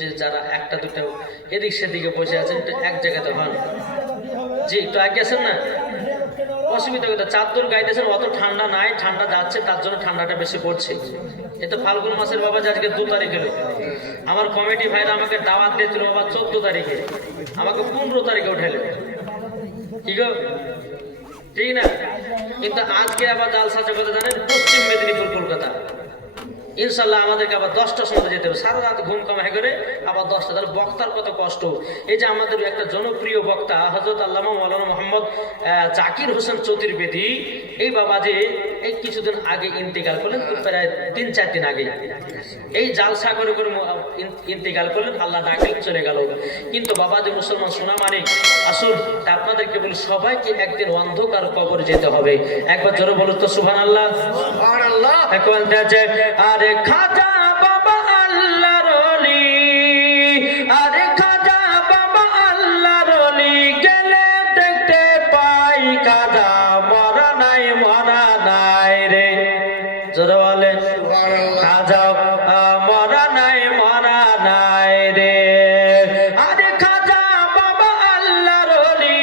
যে যারা একটা দুটো এদিক সেদিকে বসে আছেন একটু এক জায়গাতে হন। জি একটু আগে আছেন না, অসুবিধা কথা চাদর গাইতেছেন, অত ঠান্ডা নাই, ঠান্ডা যাচ্ছে তার জন্য ঠান্ডাটা বেশি পড়ছে। এ তো ফাল্গুন মাসের বাবা আজকে 2 তারিখ এলো, আমার কমিটি ভাইরা আমাকে দাওয়াত দিয়েছিল বাবা 14 তারিখে, আমাকে 15 তারিখে উঠাইলো, কি গো ঠিক না? কিন্তু আজকে আবার জালসা কথা জানেন পশ্চিম মেদিনীপুর কলকাতা, ইনশাল্লাহ আমাদেরকে আবার 10টার সময় যেতে হবে, সারা রাত ঘুম কামাই করে আবার 10টা। তাহলে বক্তার কত কষ্ট। এই যে আমাদের একটা জনপ্রিয় বক্তা হযরত আল্লামা মাওলানা মোহাম্মদ জাকির হোসেন চতুর্বেদী, এই বাবা যে এই কিছুদিন আগে ইন্তেকাল করলেন, প্রায় 3-4 দিন আগে এই জালসা করে করে ইন্তেকাল করলেন, আল্লাহ ডাকে চলে গেল। কিন্তু বাবা যে মুসলমান সোনা মানিক, আসুন আপনাদেরকে বলি সবাইকে একদিন অন্ধকার কবরে যেতে হবে। একবার জোরে বলুন তো সুবহানাল্লাহ, সুবহানাল্লাহ। এখন দেখে আরে খাজা বাবা আল্লাহর ওলি, আরে খাজা বাবা আল্লাহর ওলি, গেলে দেখতে পাই খাজা মরা নাই রে। জোরে বলেন খাজা মরা নাই রে। আরে খাজা বাবা আল্লাহর ওলি,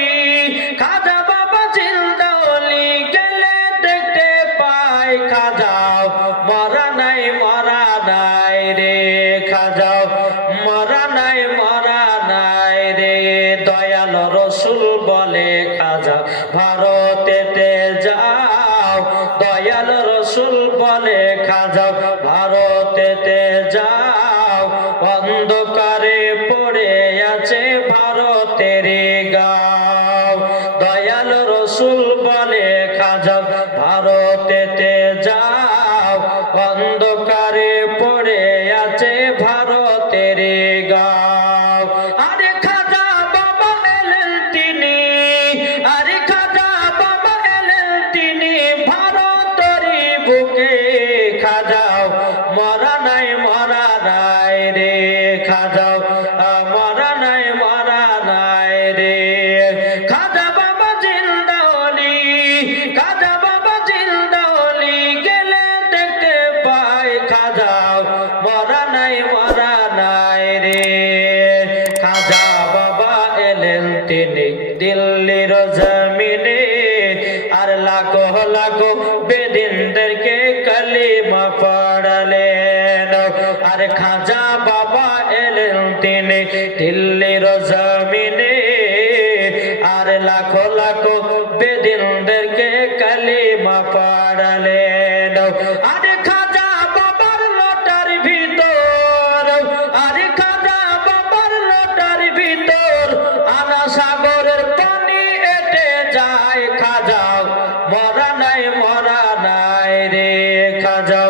খাজা বাবা জিন্দা ওলি, গেলে দেখতে পাই খাজা মরা নাই রে। খাজা মরা নাই রে। দয়াল রসুল বলে খাজা ভারতেতে যাও, দয়াল রসুল বলে খাজা ভারতেতে যাও, অন্ধকারে পড়ে আছে ভারতের গাঁও। দয়াল রসুল বলে খাজা ভারতেতে যাও, অন্ধকারে পড়ে আছে ভারতের গাঁও। আরে খাজা বাবা এলেন তিনি, আরে খাজা বাবা এলেন তিনি, ভারতেরই বুকে খাজাও মরা নাই রে। খাজাও মরা নাই রে। খাজা বাবা জিন্দা ওলি, খাজা বাবা জিন্দা ওলি, গেলে দেখতে পাই খাজাও মরা নাই রে। খাজা বাবা এলেন তিনি দিল্লির জমিনে, আর লাখো লাখো বেদিনদেরকে কালিমা পড়ালেন। আর খাজা বাবা এলেন তিনি দিল্লির জমিনে, আর লাখো লাখো বেদিনদেরকে কালিমা পড়ালেন। আরে খাজা বাবার লোটার ভিতর, আরে খাজা বাবার লোটার ভিতর আনা সাগরের পানি এটে যায়, খাজাও মরা নাই রে। খাজাও